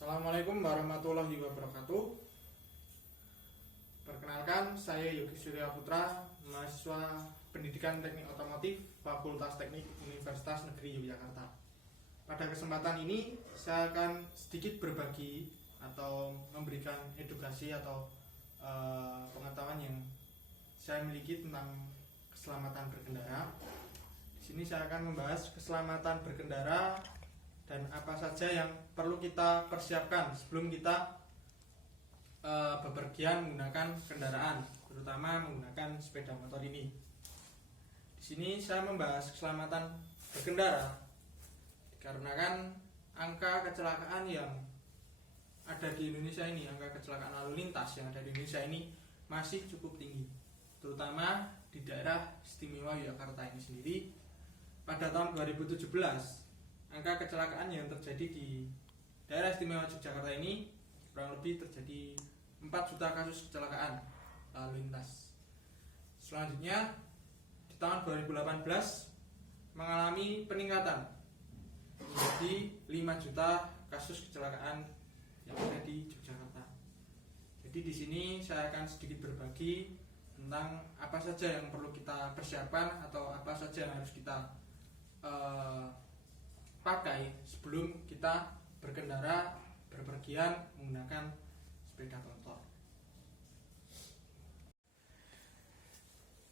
Assalamualaikum warahmatullahi wabarakatuh. Perkenalkan, saya Yogi Surya Putra, mahasiswa Pendidikan Teknik Otomotif Fakultas Teknik Universitas Negeri Yogyakarta. Pada kesempatan ini, saya akan sedikit berbagi atau memberikan edukasi atau pengetahuan yang saya miliki tentang keselamatan berkendara. Di sini saya akan membahas keselamatan berkendara dan apa saja yang perlu kita persiapkan sebelum kita bepergian menggunakan kendaraan, terutama menggunakan sepeda motor ini. Di sini saya membahas keselamatan berkendara dikarenakan angka kecelakaan yang ada di Indonesia ini, angka kecelakaan lalu lintas yang ada di Indonesia ini masih cukup tinggi, terutama di daerah istimewa Yogyakarta ini sendiri. Pada tahun 2017, angka kecelakaan yang terjadi di daerah istimewa Yogyakarta ini kurang lebih terjadi 4 juta kasus kecelakaan lalu lintas. Selanjutnya di tahun 2018 mengalami peningkatan menjadi 5 juta kasus kecelakaan yang ada di Yogyakarta. Jadi di sini saya akan sedikit berbagi tentang apa saja yang perlu kita persiapkan atau apa saja yang harus kita pakai sebelum kita berkendara berpergian menggunakan sepeda motor.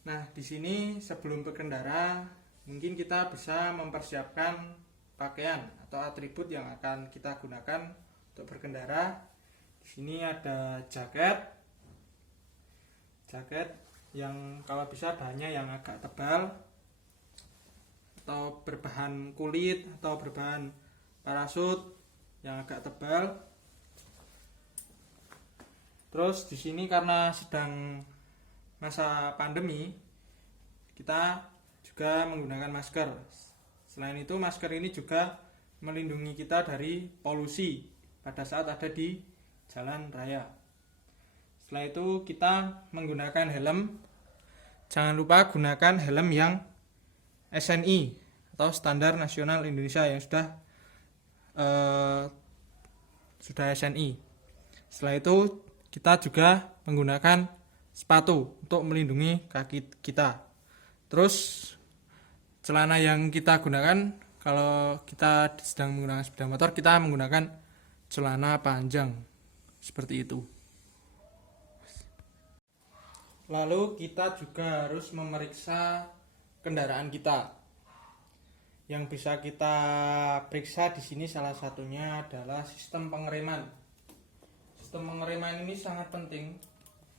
Nah, di sini sebelum berkendara mungkin kita bisa mempersiapkan pakaian atau atribut yang akan kita gunakan untuk berkendara. Di sini ada jaket yang kalau bisa bahannya yang agak tebal atau berbahan kulit atau berbahan parasut yang agak tebal. Terus di sini karena sedang masa pandemi, kita juga menggunakan masker. Selain itu, masker ini juga melindungi kita dari polusi pada saat ada di jalan raya. Setelah itu kita menggunakan helm. Jangan lupa gunakan helm yang SNI atau Standar Nasional Indonesia yang sudah SNI. Setelah itu kita juga menggunakan sepatu untuk melindungi kaki kita. Terus celana yang kita gunakan kalau kita sedang menggunakan sepeda motor, kita menggunakan celana panjang seperti itu. Lalu kita juga harus memeriksa kendaraan kita. Yang bisa kita periksa di sini salah satunya adalah sistem pengereman. Sistem pengereman ini sangat penting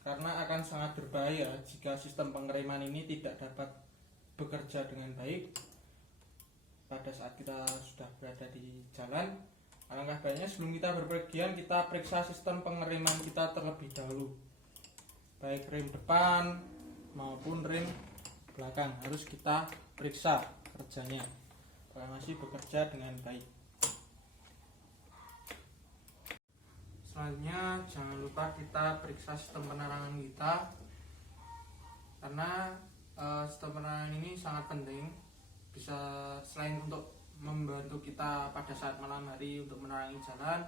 karena akan sangat berbahaya jika sistem pengereman ini tidak dapat bekerja dengan baik pada saat kita sudah berada di jalan. Alangkah baiknya sebelum kita berpergian kita periksa sistem pengereman kita terlebih dahulu, baik rem depan maupun rem belakang harus kita periksa kerjanya apakah masih bekerja dengan baik. Selanjutnya jangan lupa kita periksa sistem penerangan kita, karena sistem penerangan ini sangat penting, bisa selain untuk membantu kita pada saat malam hari untuk menerangi jalan,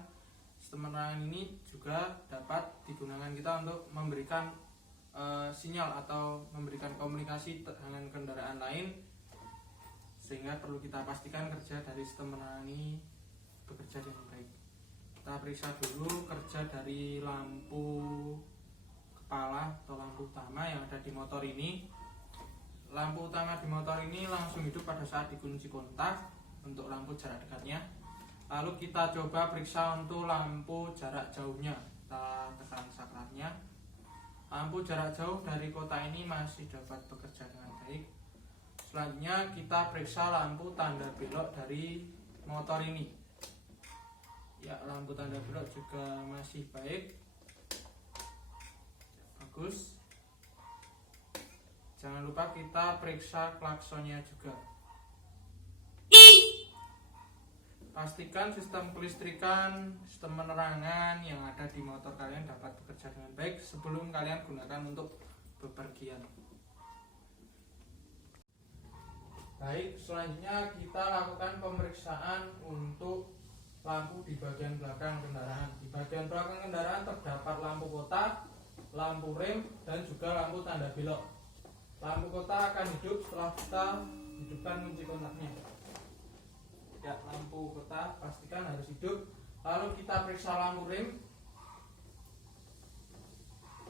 sistem penerangan ini juga dapat digunakan kita untuk memberikan sinyal atau memberikan komunikasi dengan kendaraan lain, sehingga perlu kita pastikan kerja dari sistem penerangan ini bekerja dengan baik. Kita periksa dulu kerja dari lampu kepala atau lampu utama yang ada di motor ini. Lampu utama di motor ini langsung hidup pada saat dikunci kontak untuk lampu jarak dekatnya. Lalu kita coba periksa untuk lampu jarak jauhnya. Kita tekan saklarnya. Lampu jarak jauh dari kota ini masih dapat bekerja dengan baik. Selanjutnya kita periksa lampu tanda belok dari motor ini. Ya, lampu tanda belok juga masih baik, bagus. Jangan lupa kita periksa klaksonnya juga. Pastikan sistem kelistrikan, sistem penerangan yang ada di motor kalian dapat bekerja dengan baik sebelum kalian gunakan untuk bepergian. Baik, selanjutnya kita lakukan pemeriksaan untuk lampu di bagian belakang kendaraan. Di bagian belakang kendaraan terdapat lampu kotak, lampu rem, dan juga lampu tanda belok. Lampu kotak akan hidup setelah kita hidupkan kunci kontaknya. Ya, lampu kotak pastikan harus hidup. Lalu kita periksa lampu rem.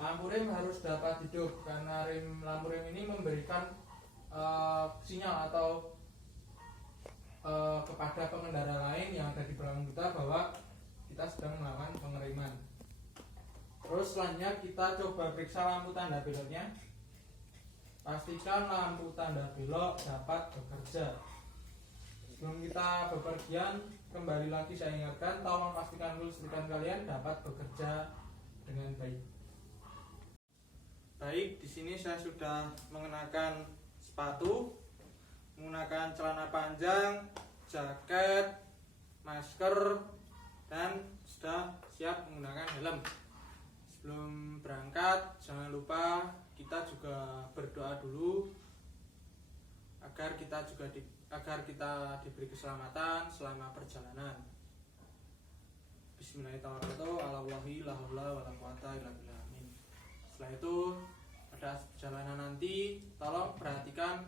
Lampu rem harus dapat hidup karena lampu rem ini memberikan sinyal atau kepada pengendara lain yang ada di belakang kita bahwa kita sedang melakukan pengereman. Terus selanjutnya kita coba periksa lampu tanda beloknya. Pastikan lampu tanda belok dapat bekerja. Sebelum kita bepergian, kembali lagi saya ingatkan, tolong pastikan listrikan kalian dapat bekerja dengan baik. Baik, di sini saya sudah mengenakan sepatu, menggunakan celana panjang, jaket, masker, dan sudah siap menggunakan helm. Sebelum berangkat, jangan lupa kita juga berdoa dulu agar kita diberi keselamatan selama perjalanan. Bismillahirrahmanirrahim. Setelah itu pada perjalanan nanti tolong perhatikan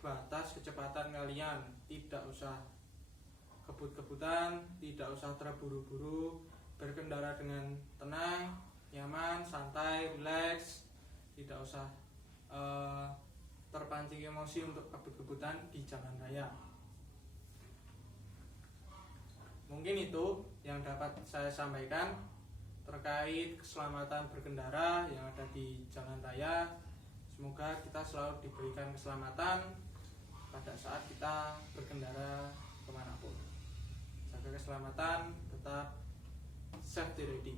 batas kecepatan kalian, tidak usah kebut-kebutan, tidak usah terburu-buru, berkendara dengan tenang, nyaman, santai, rileks, tidak usah terpancing emosi untuk kebut-kebutan di jalan raya. Mungkin itu yang dapat saya sampaikan terkait keselamatan berkendara yang ada di jalan raya. Semoga kita selalu diberikan keselamatan pada saat kita berkendara kemanapun. Jaga keselamatan, tetap safety ready.